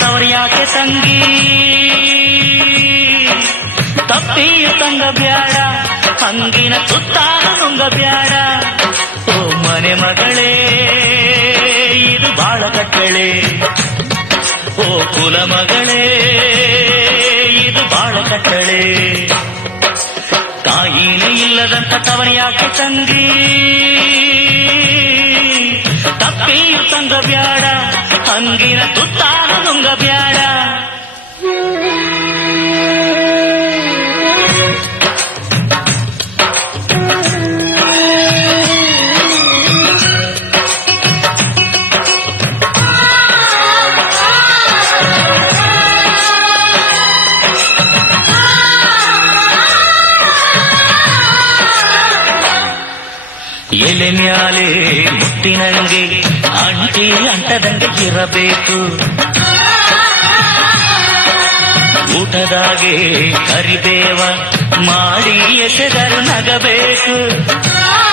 ತವರು ಯಾಕೆ ತಂಗಿ ತಪ್ಪಿಯು ತಂಗ ಬ್ಯಾಡ ಹಂಗಿನ ಸುತ್ತಾನ ನುಂಗ ಬ್ಯಾಡ ಓ ಮನೆ ಮಗಳೇ ಇದು ಬಾಳ ಕಟ್ಟಳೆ ಓ ಕುಲ ಮಗಳೇ ಇದು ಬಾಳ ಕಟ್ಟಳೆ ತಾಯಿನೇ ಇಲ್ಲದಂತ ತವರು ಯಾಕೆ ತಂಗಿ ತಪ್ಪಿಯು ತಂಗ ಬ್ಯಾಡ ಹಂಗಿನ ತುತ್ತಾನ ನುಂಗ ಬ್ಯಾಡ ಎಲೆ ಮ್ಯಾಲೆ ಮುಟ್ಟಿನಂಗೆ ಅಂಟಿ ಅಂಟದಂಗೆ ಇರಬೇಕು ಊಟದಾಗೆ ಕರಿಬೇವ ಮಾಡಿ ಎಸೆದರು ನಗಬೇಕು